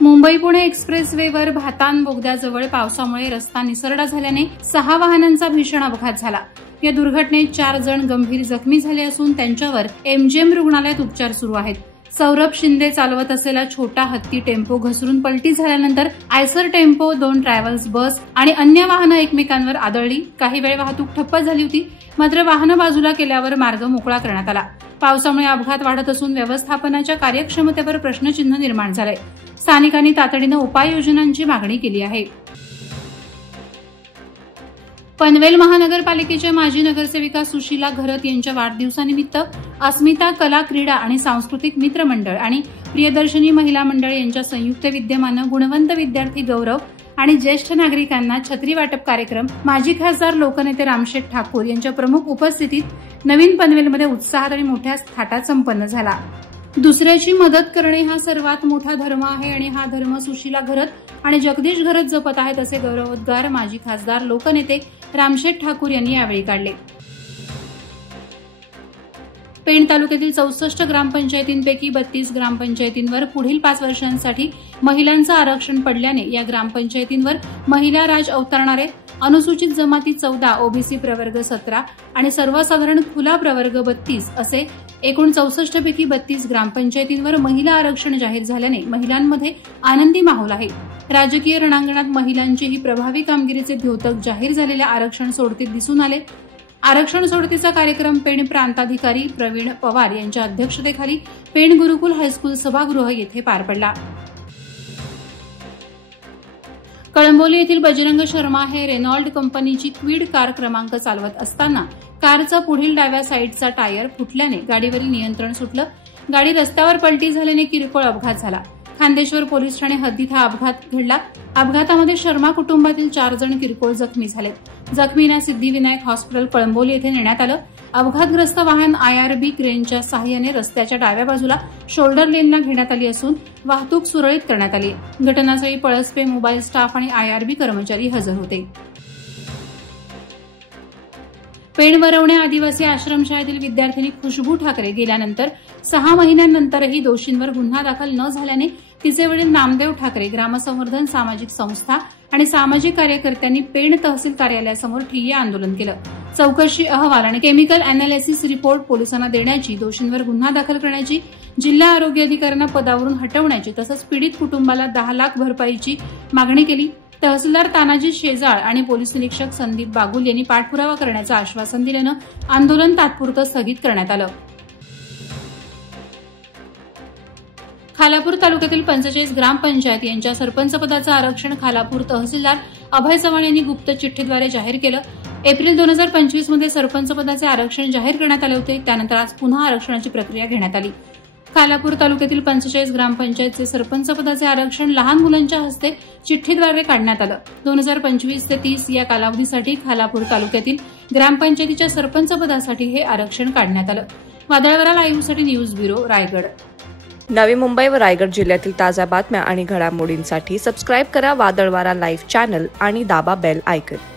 मुंबई पुणे एक्सप्रेसवेवर भातान बोगद्याजवळ पावसामुळे रस्ता निसरडा झाल्याने 6 वाहनांचा भीषण अपघात झाला। या दुर्घटनेत 4 जण गंभीर जखमी झाले असून त्यांच्यावर एमजीएम रुग्णालयात उपचार सुरू आहेत। सौरभ शिंदे चालवत असलेला छोटा हत्ती टेम्पो घसरून पलटी झाल्यानंतर आयसर टेम्पो, 2 ट्रॅव्हल्स बस आणि अन्य वाहनं एकमेकांवर आदळली। काही वेळ वाहतूक ठप्प झाली होती, मात्र वाहनं बाजूला केल्यावर मार्ग मोकळा करण्यात आला। पावसामुळे अपघात वाढत असून व्यवस्थापनाच्या कार्यक्षमतेवर प्रश्नचिन्ह निर्माण झालंय। स्थानिकांनी तातडीनं उपाययोजनांची मागणी केली आहे। पनवेल महानगरपालिकेच्या माजी नगरसेविका सुशीला घरत यांच्या वाढदिवसानिमित्त अस्मिता कला क्रीडा आणि सांस्कृतिक मित्र मंडळ आणि प्रियदर्शनी महिला मंडळ यांच्या संयुक्त विद्यमानं गुणवंत विद्यार्थी गौरव आणि ज्येष्ठ नागरिकांना छत्री वाटप कार्यक्रम माजी खासदार लोकनेते रामशेठ ठाकूर यांच्या प्रमुख उपस्थितीत नवीन पनवेलमध्ये उत्साहात आणि मोठ्या थाटात संपन्न झाला। दुसऱ्याची मदत करणे हा सर्वात मोठा धर्म आहे आणि हा धर्म सुशीला घरत आणि जगदीश घरत जपत आहेत, असे गौरवोद्गार माजी खासदार लोकनेते रामशेठ ठाकूर यांनी यावेळी काढले। पेण तालुक्यातील 64 ग्रामपंचायतींपैकी 32 ग्रामपंचायतींवर पुढील 5 वर्षांसाठी महिलांचं आरक्षण पडल्याने या ग्रामपंचायतींवर महिला राज अवतरणारे। अनुसूचित जमाती 14, ओबीसी प्रवर्ग 17 आणि सर्वसाधारण खुला प्रवर्ग 32 असे एकूण 64 पैकी 32 ग्रामपंचायतींवर महिला आरक्षण जाहीर झाल्याने महिलांमध्ये आनंदी माहोल आहे। राजकीय रणांगणात महिलांचेही प्रभावी कामगिरीचे द्योतक जाहीर झालेल्या आरक्षण सोडतीत दिसून आले। आरक्षण सोडतीचा कार्यक्रम पेण प्रांताधिकारी प्रवीण पवार यांच्या अध्यक्षतेखाली पेण गुरुकुल हायस्कूल सभागृह येथे पार पडला। कळंबोली येथील बजरंग शर्मा हे रेनॉल्ड कंपनीची क्विड कार क्रमांक चालवत असताना कारचा पुढील डाव्या साईडचा टायर फुटल्याने गाडीवरील नियंत्रण सुटलं। गाडी रस्त्यावर पलटी झाल्याने किरकोळ अपघात झाला। खांदेश्वर पोलीस ठाणे हद्दीत हा अपघात घडला। अपघातामध्ये शर्मा कुटुंबातील 4 जण किरकोळ जखमी झाले। जखमींना सिद्धिविनायक हॉस्पिटल कळंबोली येथे नेण्यात आलं। अपघातग्रस्त वाहन आयआरबी क्रेनच्या सहाय्याने रस्त्याच्या डाव्या बाजूला शोल्डर लेनला घेण्यात आली असून वाहतूक सुरळीत करण्यात आली। घटनास्थळी पळसपे मोबाईल स्टाफ आणि आयआरबी कर्मचारी हजर होते। पेण वरवणे आदिवासी आश्रमशाळेतील विद्यार्थिनी खुशबू ठाकरे गेल्यानंतर 6 महिन्यांनंतरही दोषींवर गुन्हा दाखल न झाल्याने तिचे वडील नामदेव ठाकरे, ग्रामसंवर्धन सामाजिक संस्था आणि सामाजिक कार्यकर्त्यांनी पेण तहसील कार्यालयासमोर ठिय्या आंदोलन केलं। चौकशी अहवाल आणि केमिकल अॅनालिसिस रिपोर्ट पोलिसांना देण्याची, दोषींवर गुन्हा दाखल करण्याची, जिल्हा आरोग्य अधिकाऱ्यांना पदावरून हटवण्याची तसंच पीडित कुटुंबाला 10 लाख भरपाईची मागणी केली। तहसीलदार तानाजी शेजाळ आणि पोलीस निरीक्षक संदीप बागुल यांनी पाठपुरावा करण्याचं आश्वासन दिल्यानं आंदोलन तात्पुरतं स्थगित करण्यात आलं। खालापूर तालुक्यातील 45 ग्रामपंचायत यांच्या सरपंच पदाचं आरक्षण खालापूर तहसीलदार अभय चव्हाण यांनी गुप्त चिठ्ठीद्वारे जाहीर केलं। एप्रिल 2025 मध्ये सरपंच पदाचे आरक्षण जाहीर करण्यात आले होते, त्यानंतर आज पुन्हा आरक्षणाची प्रक्रिया घेण्यात आली। खालापूर तालुक्यातील 45 ग्रामपंचायतचे सरपंच पदाचे आरक्षण लहान मुलांच्या हस्ते चिठ्ठीद्वारे काढण्यात आलं। 2025 ते 30 या कालावधीसाठी खालापूर तालुक्यातील ग्रामपंचायतीच्या सरपंच पदासाठी हे आरक्षण काढण्यात आलं। वादळवारा लाईव्हसाठी न्यूज ब्युरो, रायगड। नवी मुंबई व रायगड जिल्ह्यातील ताज्या बातम्या आणि घडामोडींसाठी सबस्क्राईब करा वादळवारा लाईव्ह चॅनल आणि दाबा बेल आयकॉन।